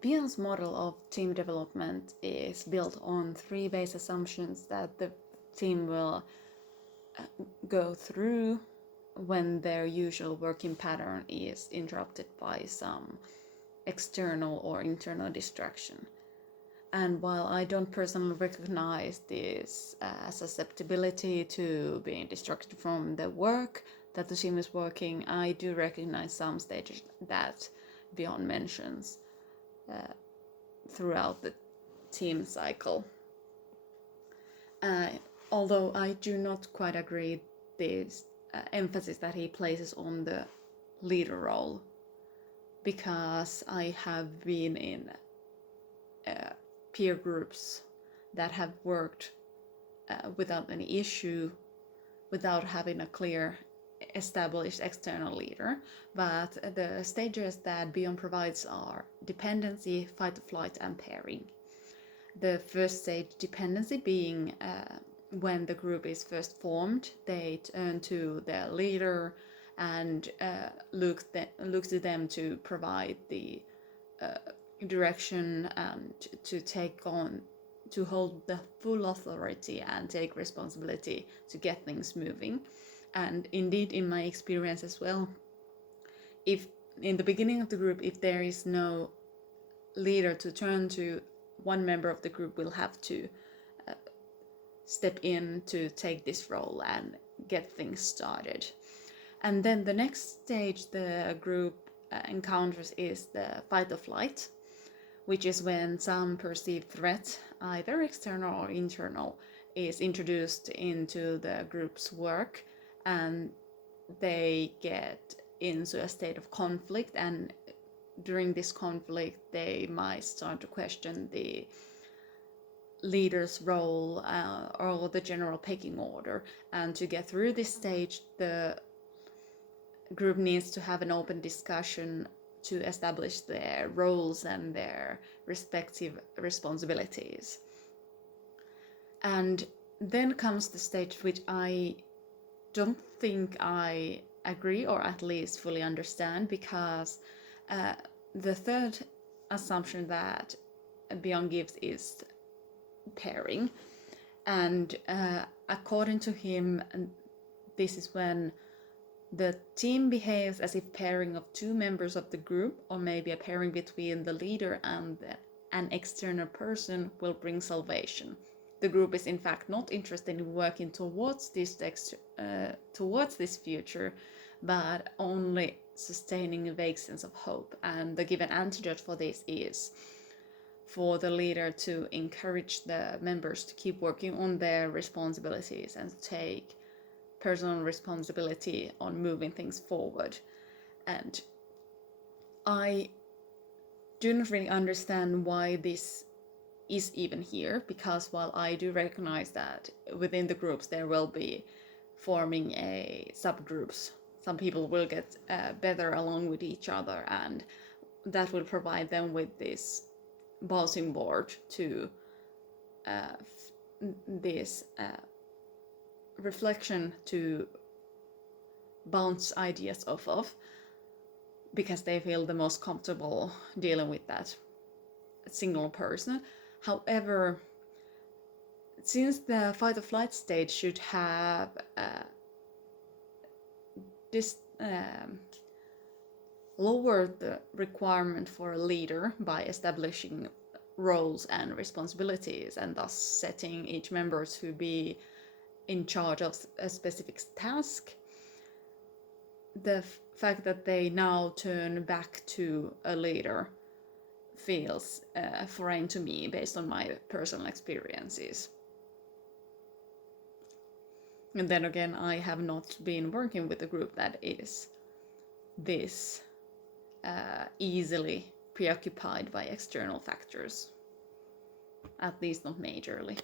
Beyond's model of team development is built on three base assumptions that the team will go through when their usual working pattern is interrupted by some external or internal distraction. And while I don't personally recognize this susceptibility to being distracted from the work that the team is working, I do recognize some stages that Beyond mentions throughout the team cycle. Although I do not quite agree this emphasis that he places on the leader role, because I have been in peer groups that have worked without any issue, without having a clear established external leader. But the stages that Beyond provides are dependency, fight or flight, and pairing. The first stage, dependency, being when the group is first formed, they turn to their leader and look to them to provide the direction and to hold the full authority and take responsibility to get things moving. And indeed, in my experience as well, if in the beginning of the group, if there is no leader to turn to, one member of the group will have to step in to take this role and get things started. And then the next stage the group encounters is the fight or flight, which is when some perceived threat, either external or internal, is introduced into the group's work, and they get into a state of conflict, and during this conflict they might start to question the leader's role or the general pecking order. And to get through this stage, the group needs to have an open discussion to establish their roles and their respective responsibilities. And then comes the stage which I don't think I agree, or at least fully understand, because the third assumption that Beyond gives is pairing. And according to him, this is when the team behaves as if pairing of two members of the group, or maybe a pairing between the leader and an external person, will bring salvation. The group is in fact not interested in working towards this future, but only sustaining a vague sense of hope. And the given antidote for this is for the leader to encourage the members to keep working on their responsibilities and to take personal responsibility on moving things forward. And I do not really understand why this is even here, because while I do recognize that within the groups there will be forming a subgroups, some people will get better along with each other, and that will provide them with this bouncing board to this reflection to bounce ideas off of, because they feel the most comfortable dealing with that single person. However, since the fight or flight stage should have lowered the requirement for a leader by establishing roles and responsibilities, and thus setting each member to be in charge of a specific task, the fact that they now turn back to a leader feels foreign to me based on my personal experiences. And then again, I have not been working with a group that is this easily preoccupied by external factors, at least not majorly.